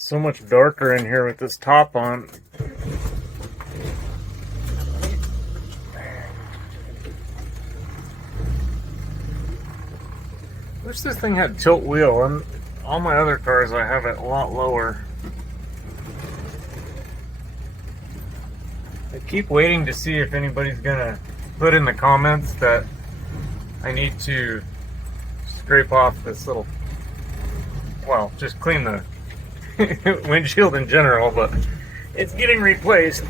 So much darker in here with this top on. Wish this thing had tilt wheel, and all my other cars I have it a lot lower. I keep waiting to see if anybody's gonna put in the comments that I need to scrape off this little, well, just clean the windshield in general, but it's getting replaced.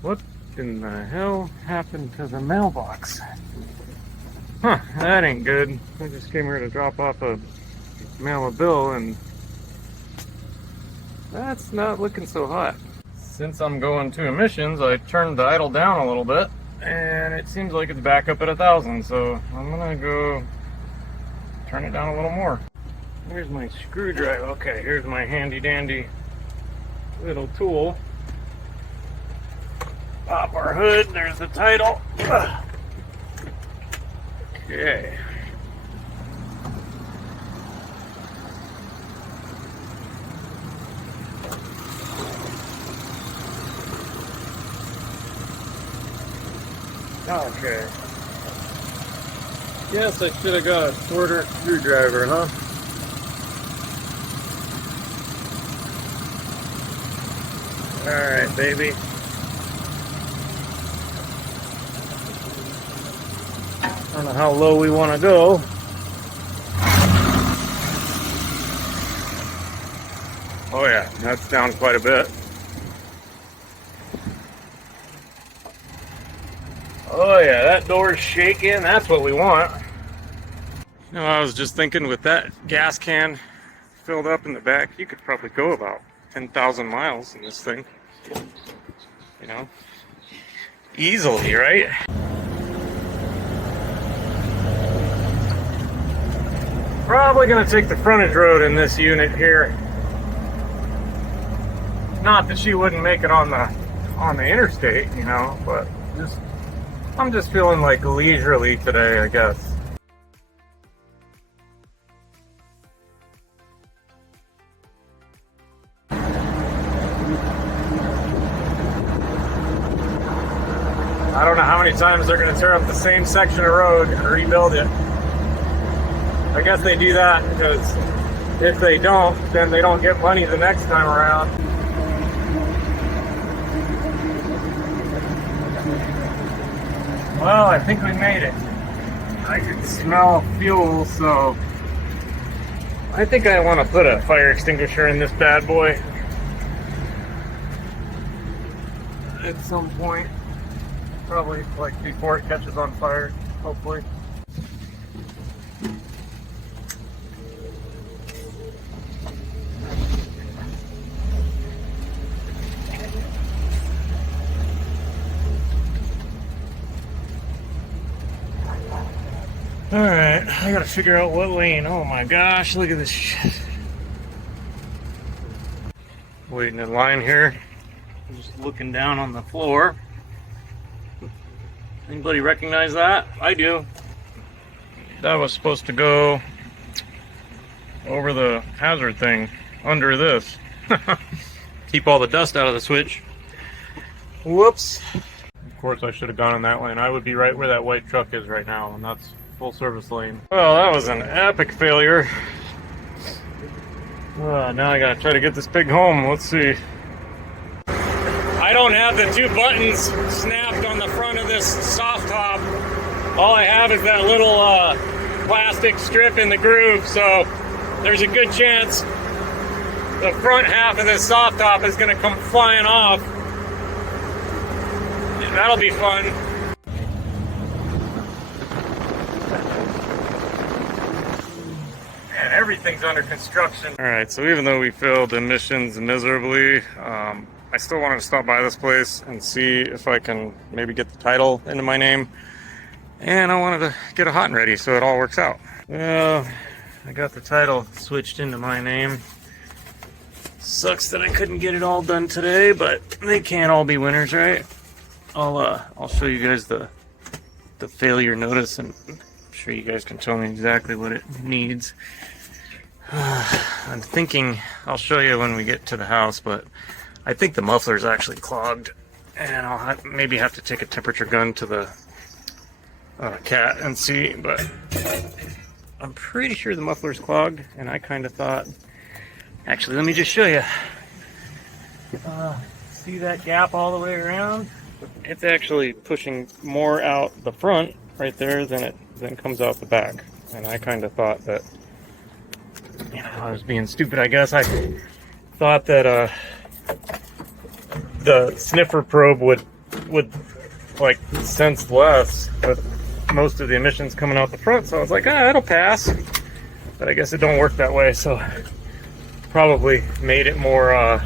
What in the hell happened to the mailbox? Huh, that ain't good. I just came here to drop off a mail a bill, and that's not looking so hot. Since I'm going to emissions, I turned the idle down a little bit, and it seems like it's back up at 1,000, so I'm gonna go turn it down a little more. Here's my screwdriver. Okay, here's my handy dandy little tool. Pop our hood, there's the title. Okay. Okay. Yes, I should have got a shorter screwdriver, huh? Alright, baby. I don't know how low we want to go. Oh yeah, that's down quite a bit. Oh yeah, that door's shaking. That's what we want. You know, I was just thinking, with that gas can filled up in the back, you could probably go about 10,000 miles in this thing. You know, easily, right? Probably gonna take the frontage road in this unit here. Not that she wouldn't make it on the interstate, you know, but I'm just feeling like leisurely today, I guess. I don't know how many times they're gonna tear up the same section of road and rebuild it. I guess they do that because if they don't, then they don't get money the next time around. Well, I think we made it. I can smell fuel, so I think I want to put a fire extinguisher in this bad boy at some point. Probably like before it catches on fire, hopefully. Alright, I gotta figure out what lane. Oh my gosh, look at this shit. Waiting in line here. Just looking down on the floor. Anybody recognize that? I do. That was supposed to go over the hazard thing under this. Keep all the dust out of the switch. Whoops. Of course I should have gone in that lane. I would be right where that white truck is right now, and that's full service lane. Well, that was an epic failure. Now I gotta try to get this pig home. Let's see. I don't have the two buttons snapped on the front of this soft top. All I have is that little plastic strip in the groove, so there's a good chance the front half of this soft top is gonna come flying off. That'll be fun. And everything's under construction. Alright, so even though we failed emissions miserably, I still wanted to stop by this place and see if I can maybe get the title into my name. And I wanted to get it hot and ready so it all works out. Well, I got the title switched into my name. Sucks that I couldn't get it all done today, but they can't all be winners, right? I'll show you guys the failure notice, and I'm sure you guys can tell me exactly what it needs. I'm thinking I'll show you when we get to the house, but I think the muffler is actually clogged, and I'll maybe have to take a temperature gun to the cat and see, but I'm pretty sure the muffler's clogged, and I kind of thought, actually, let me just show you. See that gap all the way around? It's actually pushing more out the front right there than comes out the back, and I kind of thought that, you know, I was being stupid, I guess. I thought that the sniffer probe would like sense less, but most of the emissions coming out the front, so I was like, it'll pass. But I guess it don't work that way, so probably made it more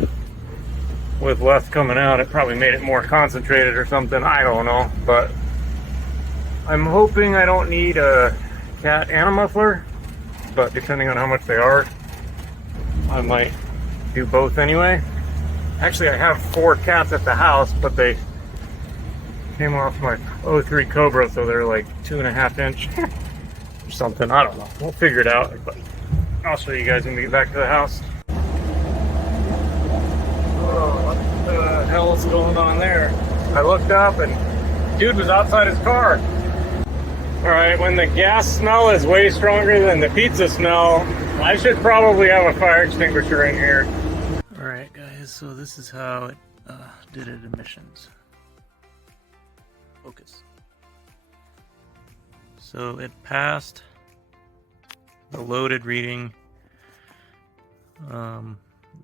with less coming out, it probably made it more concentrated or something. I don't know, but I'm hoping I don't need a cat and a muffler, but depending on how much they are, I might do both anyway. Actually, I have 4 cats at the house, but they came off my 03 Cobra, so they're like 2.5 inch or something. I don't know. We'll figure it out, but I'll show you guys when we get back to the house. Oh, what the hell's going on there? I looked up and dude was outside his car. Alright, when the gas smell is way stronger than the pizza smell, I should probably have a fire extinguisher in here. Alright guys, so this is how it did at emissions. Focus. So it passed the loaded reading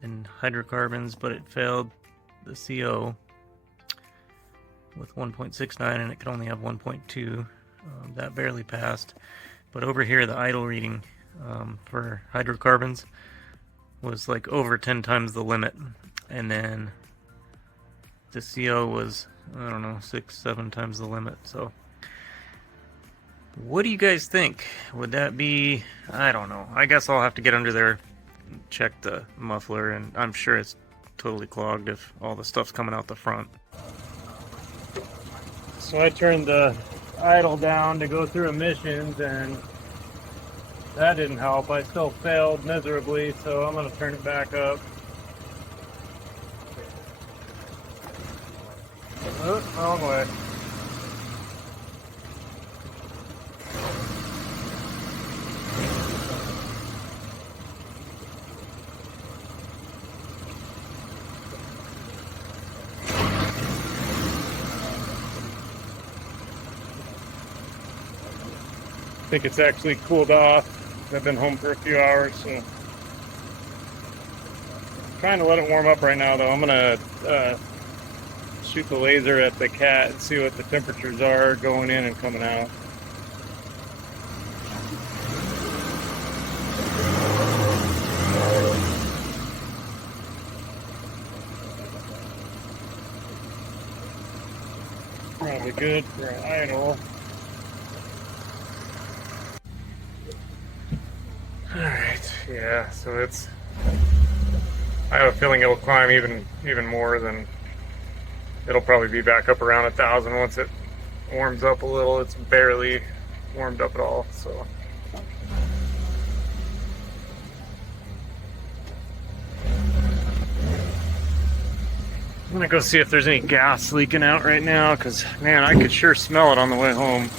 in hydrocarbons, but it failed the CO with 1.69, and it could only have 1.2. That barely passed. But over here, the idle reading for hydrocarbons was like over 10 times the limit, and then the CO was, I don't know, 6-7 times the limit. So what do you guys think? Would that be, I don't know, I guess I'll have to get under there, check the muffler, and I'm sure it's totally clogged if all the stuff's coming out the front. So I turned the idle down to go through emissions, and that didn't help. I still failed miserably, so I'm going to turn it back up. Oh, wrong way. I think it's actually cooled off. I've been home for a few hours, so I'm trying to let it warm up right now, though. I'm gonna shoot the laser at the cat and see what the temperatures are going in and coming out. Probably good for an idle. Alright, yeah, so it's, I have a feeling it'll climb even more than, it'll probably be back up around 1,000 once it warms up a little. It's barely warmed up at all, so. I'm gonna go see if there's any gas leaking out right now, because man, I could sure smell it on the way home.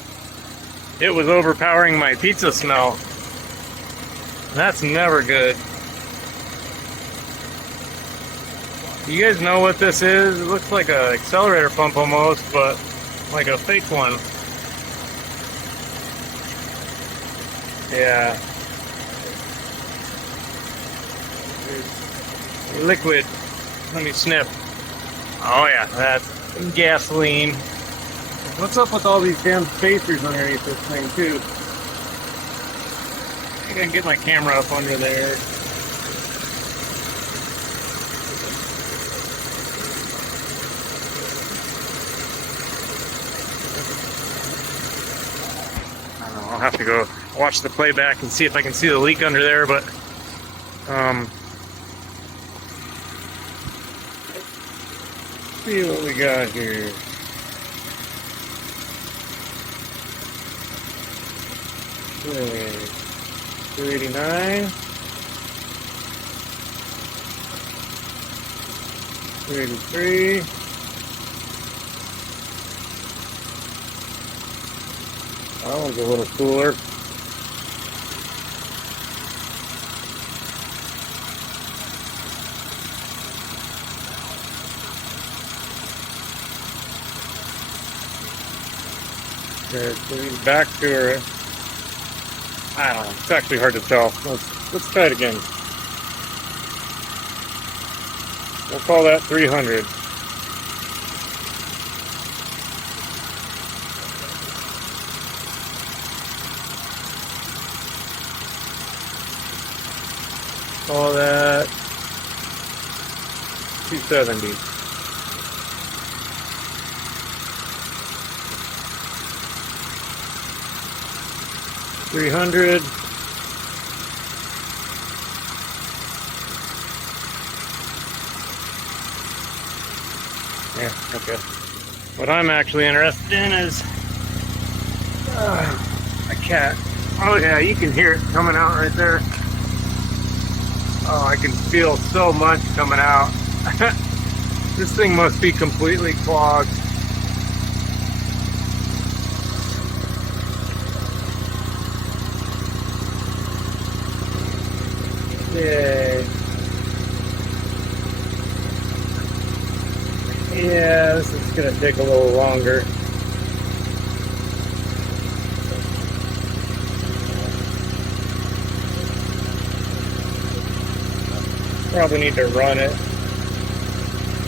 It was overpowering my pizza smell. That's never good. You guys know what this is? It looks like an accelerator pump almost, but like a fake one. Yeah. Liquid. Let me sniff. Oh yeah, that's gasoline. What's up with all these damn spacers underneath this thing too? I gotta get my camera up under there. I don't know, I'll have to go watch the playback and see if I can see the leak under there, but see what we got here. Okay, 289. 283. That one's a little cooler. Okay, so he's back to her. I don't know. It's actually hard to tell. Let's try it again. We'll call that 300. Call that 270. $300. Yeah, okay. What I'm actually interested in is a cat. Oh yeah, you can hear it coming out right there. Oh, I can feel so much coming out. This thing must be completely clogged. Yay. Yeah, this is gonna take a little longer. Probably need to run it.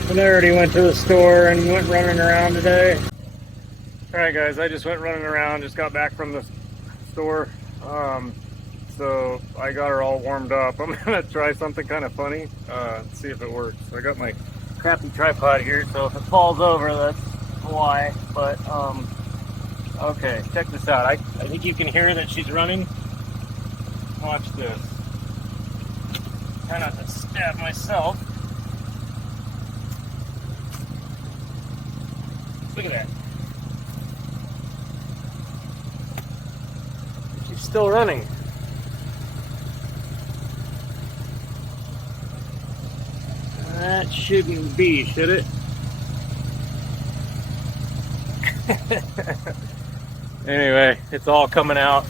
And I already went to the store and went running around today. Alright guys, I just went running around, just got back from the store. So I got her all warmed up. I'm gonna try something kind of funny, see if it works. I got my crappy tripod here, so if it falls over, that's why. But okay, check this out. I think you can hear that she's running. Watch this. Try not to stab myself. Look at that. She's still running. That shouldn't be, should it? Anyway, it's all coming out.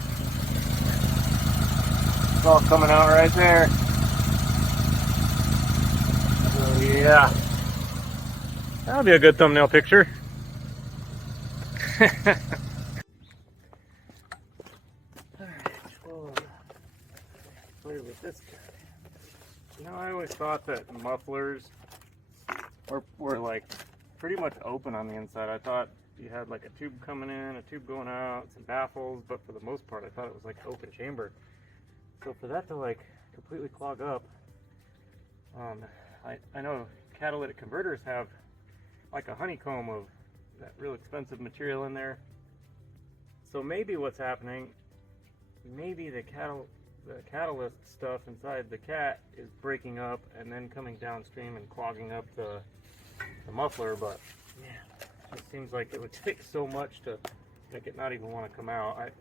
It's all coming out right there. So yeah. That'll be a good thumbnail picture. Alright, well, play with this guy. You know, I always thought that mufflers were like pretty much open on the inside. I thought you had like a tube coming in, a tube going out, some baffles, but for the most part I thought it was like open chamber. So for that to like completely clog up, I know catalytic converters have like a honeycomb of that real expensive material in there. So maybe what's happening, maybe the catalyst stuff inside the cat is breaking up and then coming downstream and clogging up the muffler, but man, it just seems like it would take so much to make it not even want to come out.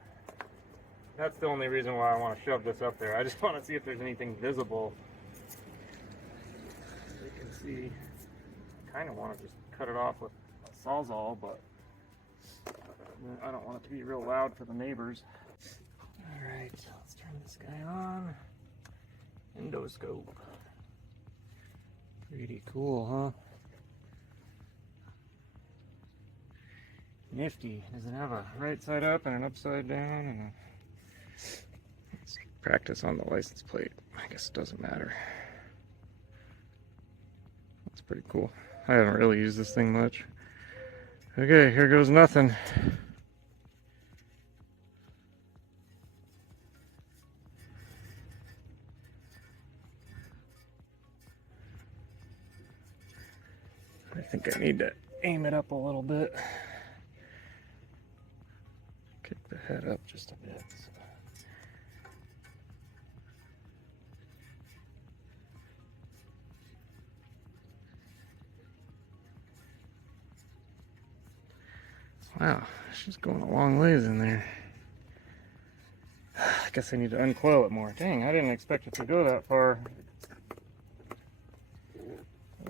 That's the only reason why I want to shove this up there. I just want to see if there's anything visible. As you can see, I kind of want to just cut it off with a Sawzall, but I don't want it to be real loud for the neighbors. Alright, so let's turn this guy on. Endoscope. Pretty cool, huh? Nifty. Does it have a right side up and an upside down? And a... Let's practice on the license plate. I guess it doesn't matter. That's pretty cool. I haven't really used this thing much. Okay, here goes nothing. I think I need to aim it up a little bit. Kick the head up just a bit. Wow, she's going a long ways in there. I guess I need to uncoil it more. Dang, I didn't expect it to go that far.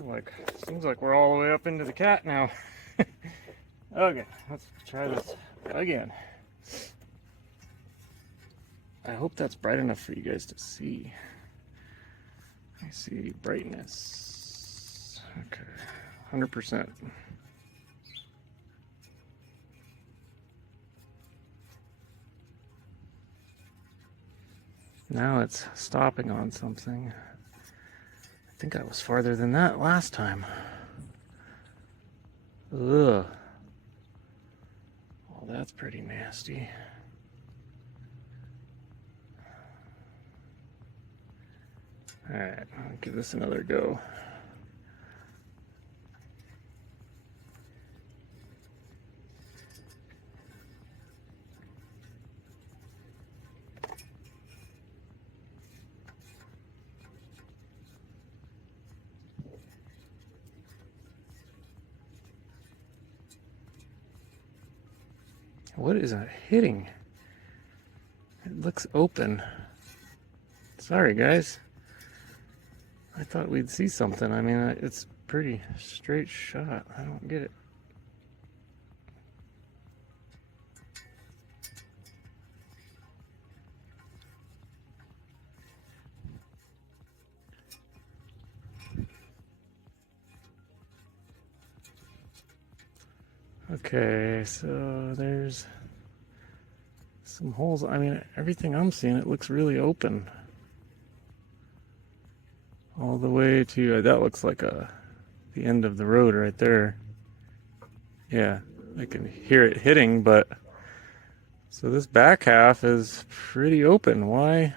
Like, seems like we're all the way up into the cat now. Okay, let's try this again. I hope that's bright enough for you guys to see. I see brightness. Okay, 100%. Now it's stopping on something. I think I was farther than that last time. Ugh. Well, that's pretty nasty. Alright, I'll give this another go. What is that hitting? It looks open. Sorry, guys. I thought we'd see something. I mean, it's pretty straight shot. I don't get it. Okay, so there's some holes. I mean, everything I'm seeing, it looks really open. All the way to, that looks like the end of the road right there. Yeah, I can hear it hitting, but so this back half is pretty open. Why?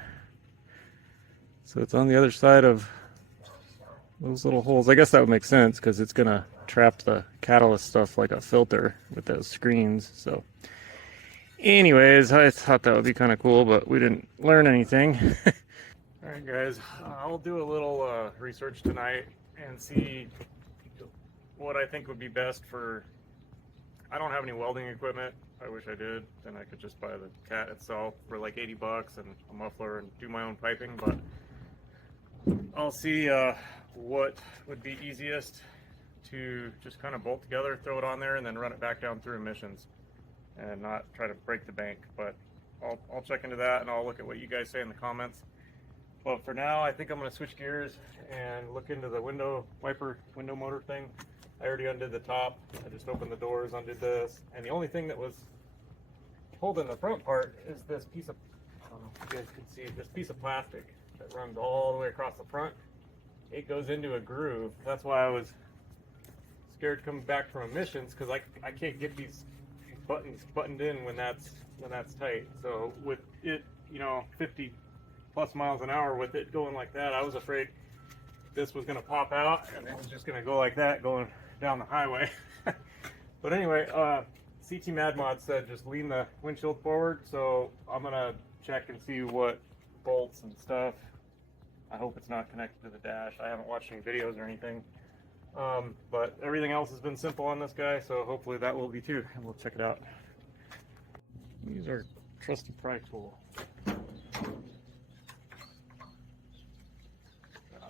So it's on the other side of those little holes. I guess that would make sense because it's gonna trap the catalyst stuff like a filter with those screens. So anyways, I thought that would be kind of cool, but we didn't learn anything. Alright guys, I'll do a little research tonight and see what I think would be best for... I don't have any welding equipment. I wish I did. Then I could just buy the cat itself for like 80 bucks and a muffler and do my own piping, but I'll see what would be easiest to just kind of bolt together, throw it on there, and then run it back down through emissions and not try to break the bank. But I'll check into that and I'll look at what you guys say in the comments. But for now, I think I'm going to switch gears and look into the window motor thing. I already undid the top. I just opened the doors, undid this. And the only thing that was holding the front part is this piece of, I don't know if you guys can see, this piece of plastic that runs all the way across the front. It goes into a groove. That's why I was scared coming back from emissions, because I can't get these buttons buttoned in when that's tight. So with it, 50 plus miles an hour, with it going like that, I was afraid this was going to pop out and it was just going to go like that going down the highway. But anyway, CT Mad Mod said just lean the windshield forward, so I'm going to check and see what bolts and stuff. I hope it's not connected to the dash. I haven't watched any videos or anything. But everything else has been simple on this guy, so hopefully that will be too, and we'll check it out. Use our trusty pry tool. Not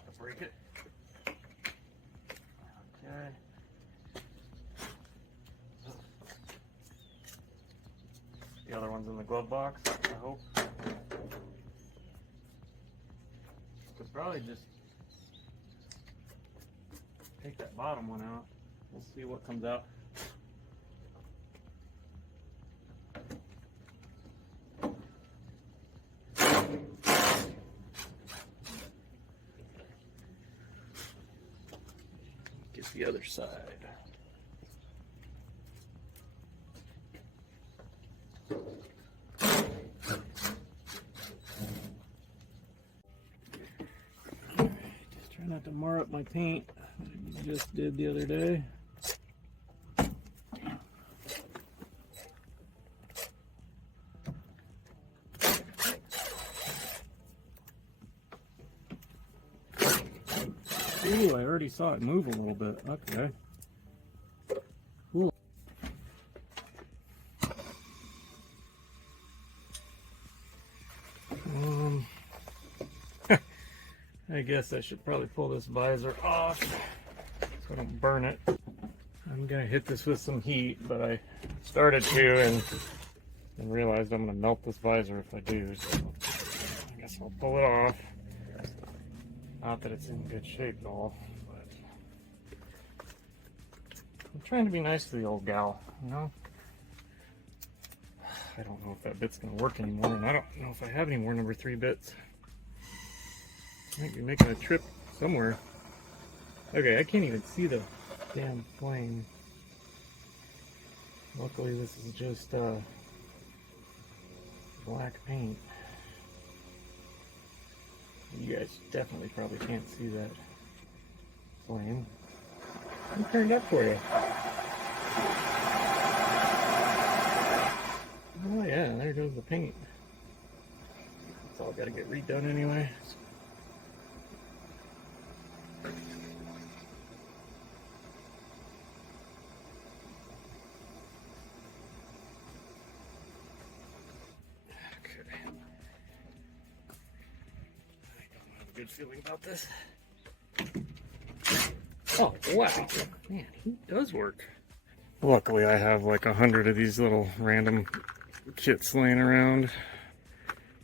to break it. Okay. The other one's in the glove box, I hope. Could probably just take that bottom one out. We'll see what comes out. Get the other side. Just try not to mar up my paint. I just did the other day. Ooh, I already saw it move a little bit. Okay. Cool. I guess I should probably pull this visor off so I don't burn it. I'm gonna hit this with some heat, but I started to and realized I'm gonna melt this visor if I do, so I guess I'll pull it off. Not that it's in good shape at all, but I'm trying to be nice to the old gal, you know? I don't know if that bit's gonna work anymore, and I don't know if I have any more number 3 bits. Might be making a trip somewhere. Okay, I can't even see the damn flame. Luckily this is just black paint. You guys definitely probably can't see that flame. It turned up for you. Oh yeah, there goes the paint. It's all got to get redone anyway. Good feeling about this. Oh wow, man, he does work. Luckily I have like 100 of these little random kits laying around,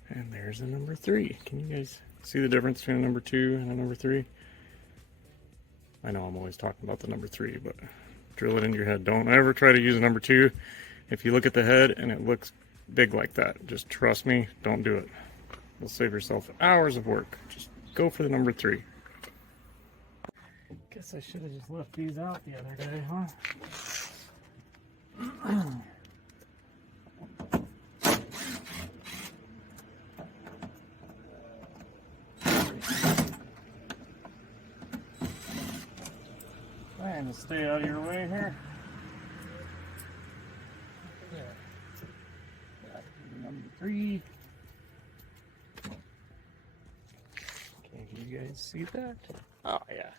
and there's a number 3. Can you guys see the difference between a number 2 and a number 3? I know I'm always talking about the number 3, but drill it into your head. Don't ever try to use a number 2 if you look at the head and it looks big like that. Just trust me, don't do it. You'll save yourself hours of work. Just go for the number 3. Guess I should have just left these out the other day, huh? Trying to stay out of your way here. Number 3. Can you guys see that? Oh yeah.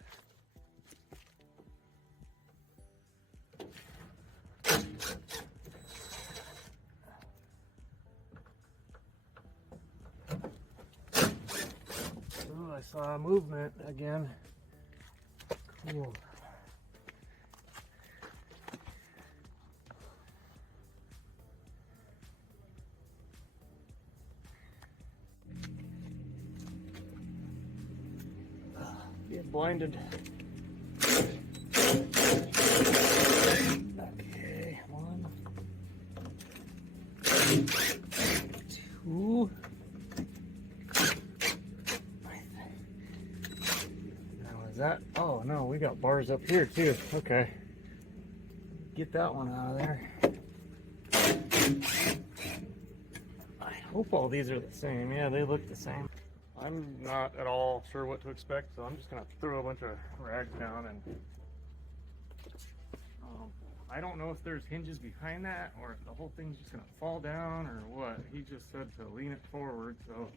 Oh, I saw a movement again. Cool. Get blinded. Okay, 1, 2. Now is that? Oh no, we got bars up here too. Okay, get that one out of there. I hope all these are the same. Yeah, they look the same. I'm not at all sure what to expect, so I'm just gonna throw a bunch of rags down, and I don't know if there's hinges behind that or if the whole thing's just gonna fall down or what. He just said to lean it forward, so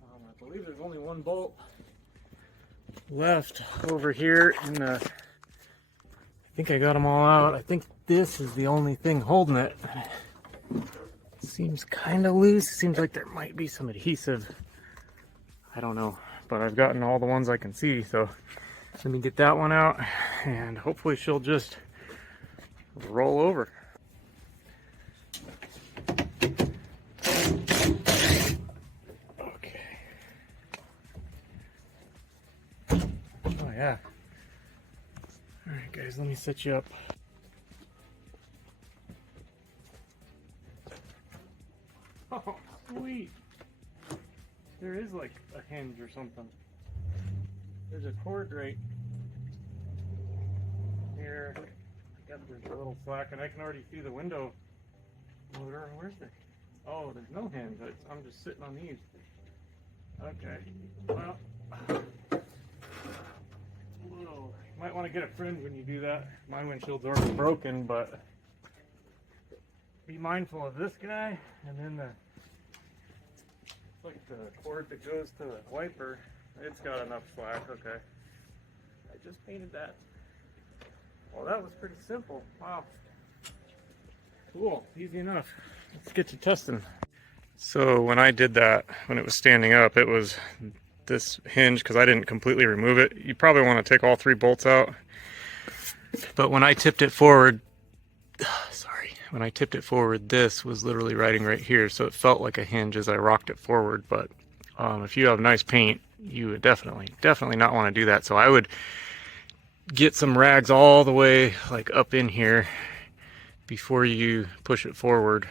I believe there's only one bolt left over here, and I think I got them all out. I think this is the only thing holding it. Seems kind of loose. Seems like there might be some adhesive. I don't know, but I've gotten all the ones I can see, so let me get that one out, and hopefully she'll just roll over. Okay. Oh yeah. All right, guys, let me set you up. Oh, sweet. There is like a hinge or something. There's a cord right here. There's a little slack, and I can already see the window motor. Where's the? Oh, there's no hinge. I'm just sitting on these. Okay. Well, whoa. You might want to get a friend when you do that. My windshield's already broken, but be mindful of this guy, and then it's like the cord that goes to the wiper. It's got enough slack. Okay. I just painted that. Well, that was pretty simple. Wow. Cool. Easy enough. Let's get to testing. So when I did that, when it was standing up, it was this hinge because I didn't completely remove it. You probably want to take all 3 bolts out. But when I tipped it forward, when I tipped it forward, this was literally riding right here, so it felt like a hinge as I rocked it forward. But if you have nice paint, you would definitely not want to do that. So I would get some rags all the way like up in here before you push it forward.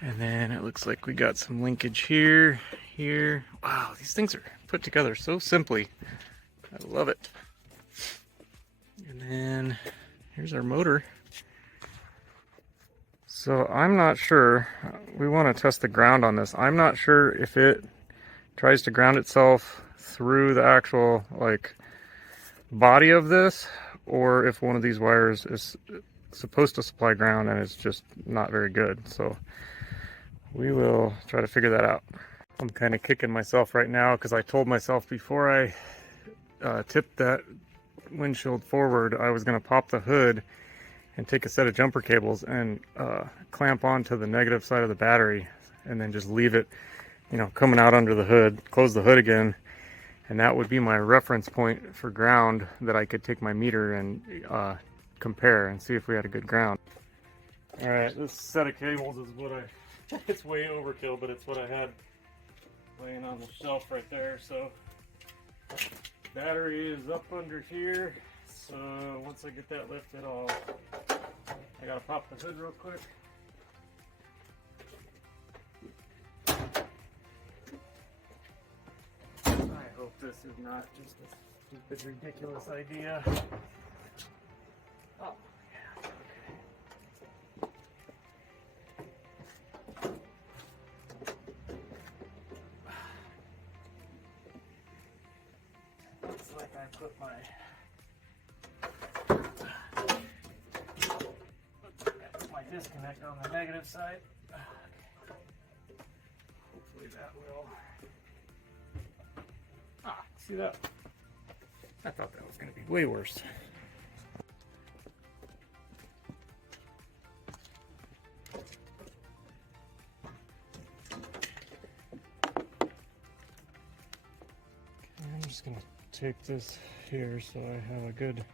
And then it looks like we got some linkage here. Wow, these things are put together so simply. I love it. And then here's our motor. So I'm not sure, we want to test the ground on this. I'm not sure if it tries to ground itself through the actual like body of this, or if one of these wires is supposed to supply ground and it's just not very good. So we will try to figure that out. I'm kind of kicking myself right now because I told myself before I tipped that windshield forward, I was going to pop the hood and take a set of jumper cables and clamp onto the negative side of the battery, and then just leave it, you know, coming out under the hood, close the hood again, and that would be my reference point for ground that I could take my meter and compare and see if we had a good ground. All right, this set of cables is what it's way overkill, but it's what I had laying on the shelf right there. So battery is up under here. So once I get that lifted, I gotta pop the hood real quick. I hope this is not just a stupid, ridiculous idea. Oh, yeah, okay. Looks like I put my disconnect on the negative side. Hopefully that will. See that? I thought that was going to be way worse. I'm just going to take this here so I have a good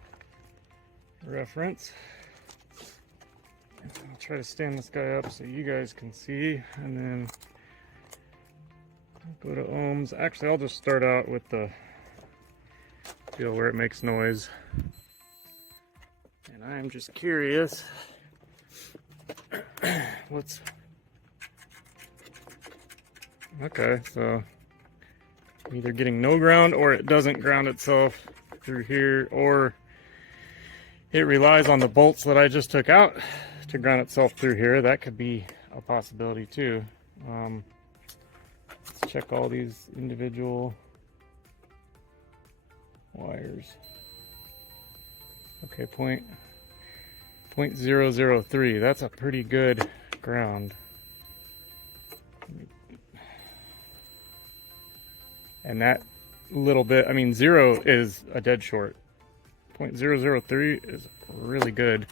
reference. I'll try to stand this guy up so you guys can see, and then go to ohms. Actually, I'll just start out with the deal where it makes noise. And I'm just curious what's... Okay, so either getting no ground or it doesn't ground itself through here, or it relies on the bolts that I just took out to ground itself through here. That could be a possibility too. Let's check all these individual wires. Okay, point 0.003. That's a pretty good ground. And that little bit, I mean, 0 is a dead short. 0.003 is really good.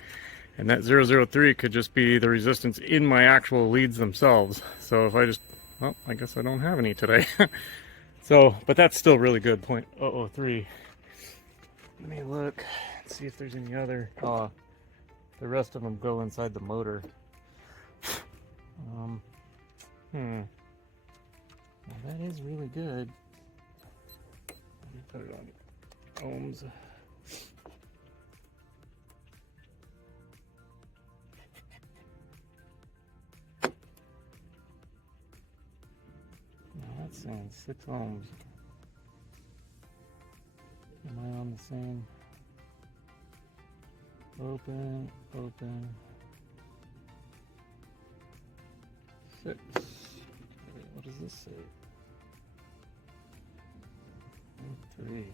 And that 003 could just be the resistance in my actual leads themselves. So if I just, well, I guess I don't have any today. So, but that's still really good, 0.003. Let me look and see if there's any other. The rest of them go inside the motor. Well, that is really good. Let me put it on ohms. That's saying 6 ohms. Am I on the same? Open. 6. What does this say? 3.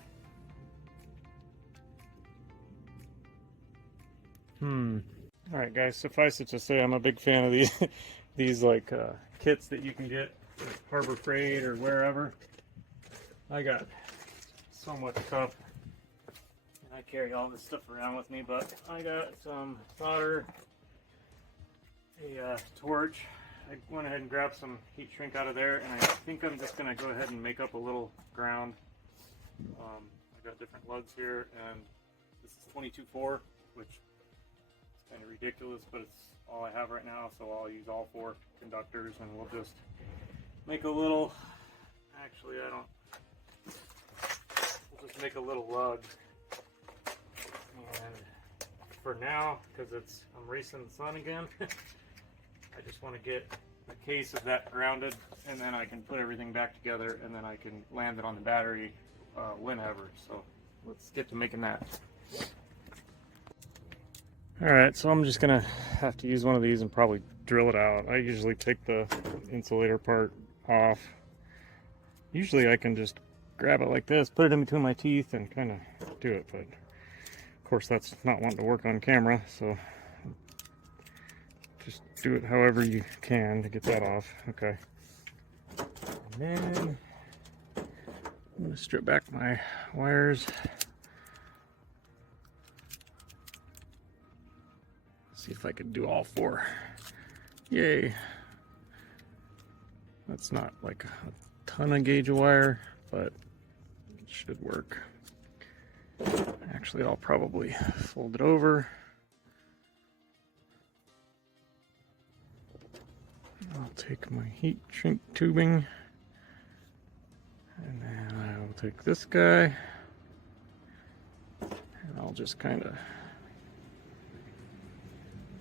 Alright guys, suffice it to say I'm a big fan of these like kits that you can get at Harbor Freight or wherever. I got so much stuff and I carry all this stuff around with me, but I got some solder, a torch, I went ahead and grabbed some heat shrink out of there, and I think I'm just going to go ahead and make up a little ground. I got different lugs here, and this is 22.4, which is kind of ridiculous, but it's all I have right now, so I'll use all 4 conductors, and we'll just make a little, actually we'll just make a little lug. And for now, because I'm racing the sun again, I just want to get a case of that grounded, and then I can put everything back together, and then I can land it on the battery whenever. So let's get to making that. Alright, so I'm just gonna have to use one of these and probably drill it out. I usually take the insulator part off. Usually I can just grab it like this, put it in between my teeth, and kind of do it, but of course that's not wanting to work on camera, so just do it however you can to get that off. Okay. And then I'm going to strip back my wires. See if I can do all 4. Yay. That's not like a ton of gauge of wire, but it should work. Actually, I'll probably fold it over. I'll take my heat shrink tubing, and then I will take this guy, and I'll just kind of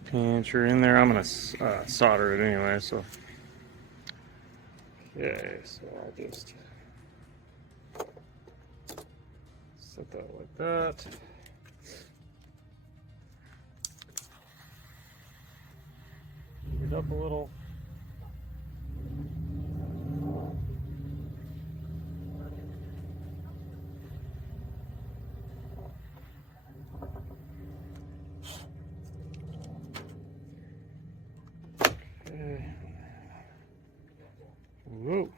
pinch her in there. I'm going to solder it anyway, so. Okay, so I'll just set that like that. Heat it up a little. Okay. Whoa.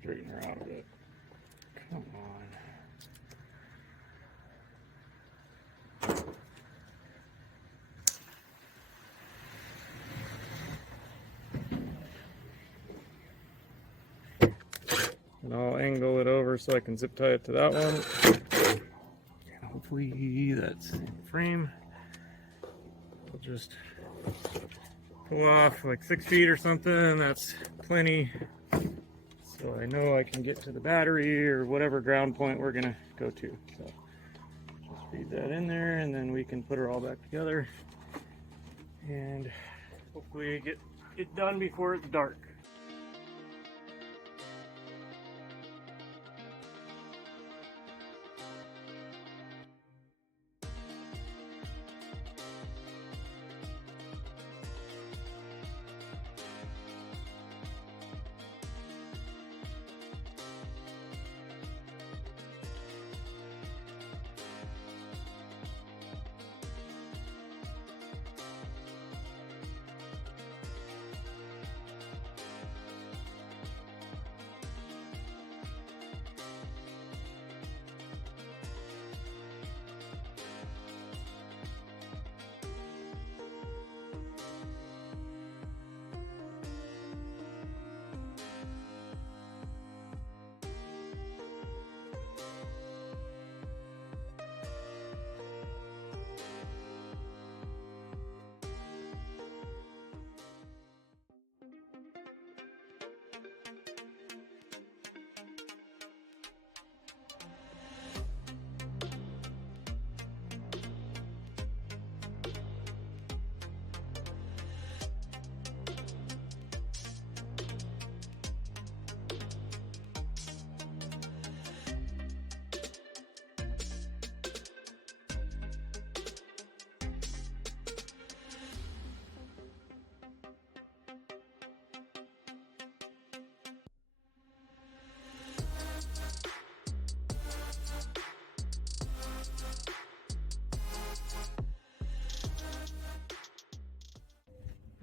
Straighten her out a bit. Come on. And I'll angle it over so I can zip tie it to that one. And hopefully that's in frame. I'll just pull off like 6 feet or something. That's plenty. So I know I can get to the battery or whatever ground point we're gonna go to. So just feed that in there, and then we can put her all back together and hopefully get it done before it's dark.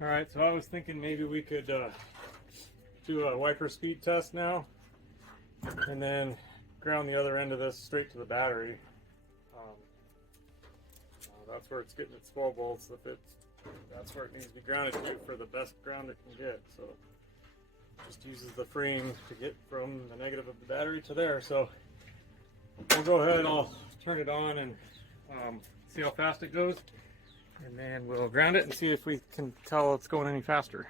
Alright, so I was thinking maybe we could do a wiper speed test now, and then ground the other end of this straight to the battery. That's where it's getting its 12 volts. If it's That's where it needs to be grounded to for the best ground it can get. So it just uses the frame to get from the negative of the battery to there. So we'll go ahead and I'll turn it on and see how fast it goes. And then we'll ground it and see if we can tell it's going any faster.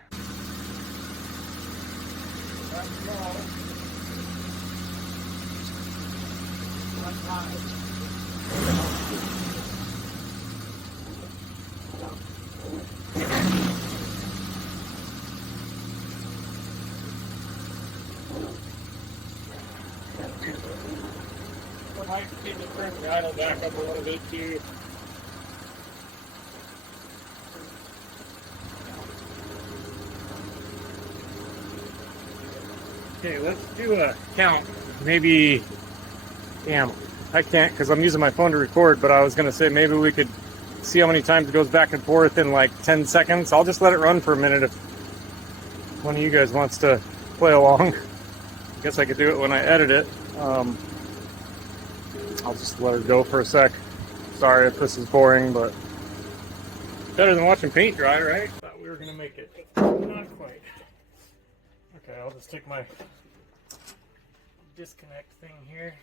I might need to turn the idle back up a little bit too. Okay, let's do a count. Maybe, damn, I can't because I'm using my phone to record, but I was going to say maybe we could see how many times it goes back and forth in like 10 seconds. I'll just let it run for a minute if one of you guys wants to play along. I guess I could do it when I edit it. I'll just let it go for a sec. Sorry if this is boring, but better than watching paint dry, right? Thought we were going to make it, but not quite. Okay, I'll just take my disconnect thing here.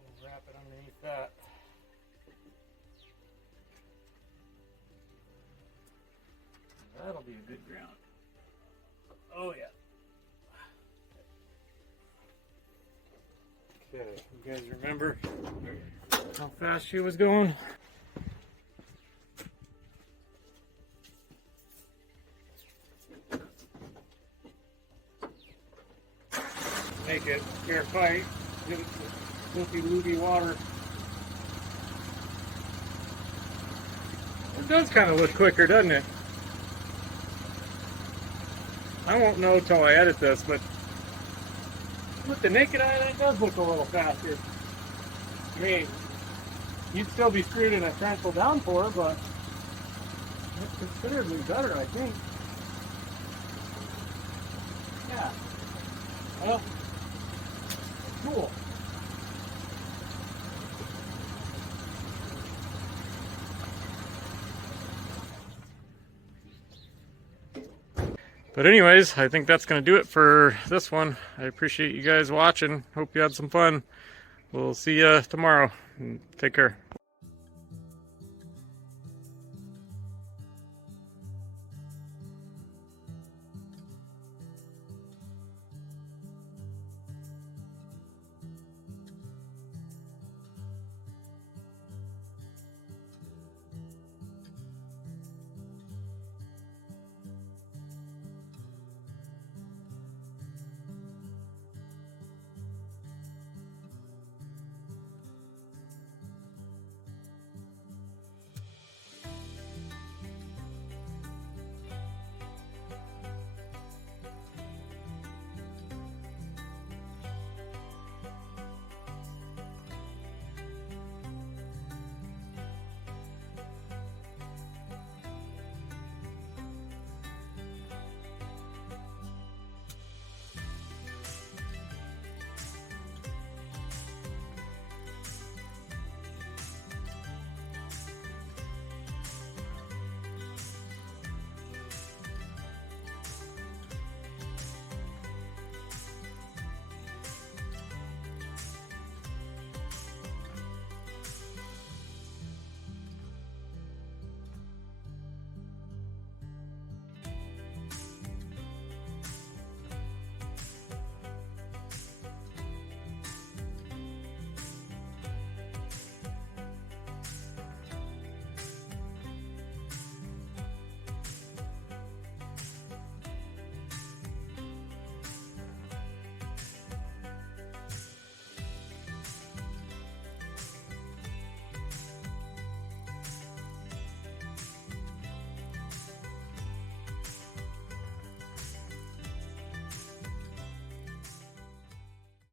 We'll wrap it underneath that. That'll be a good ground. Oh yeah. Okay, you guys remember how fast she was going? Make it airtight, give it some loopy looby water. It does kind of look quicker, doesn't it? I won't know till I edit this, but with the naked eye, that does look a little faster. I mean, you'd still be screwed in a torrential downpour, but it's considerably better, I think. Yeah. Well, cool. But anyways, I think that's going to do it for this one. I appreciate you guys watching. Hope you had some fun. We'll see you tomorrow. Take care.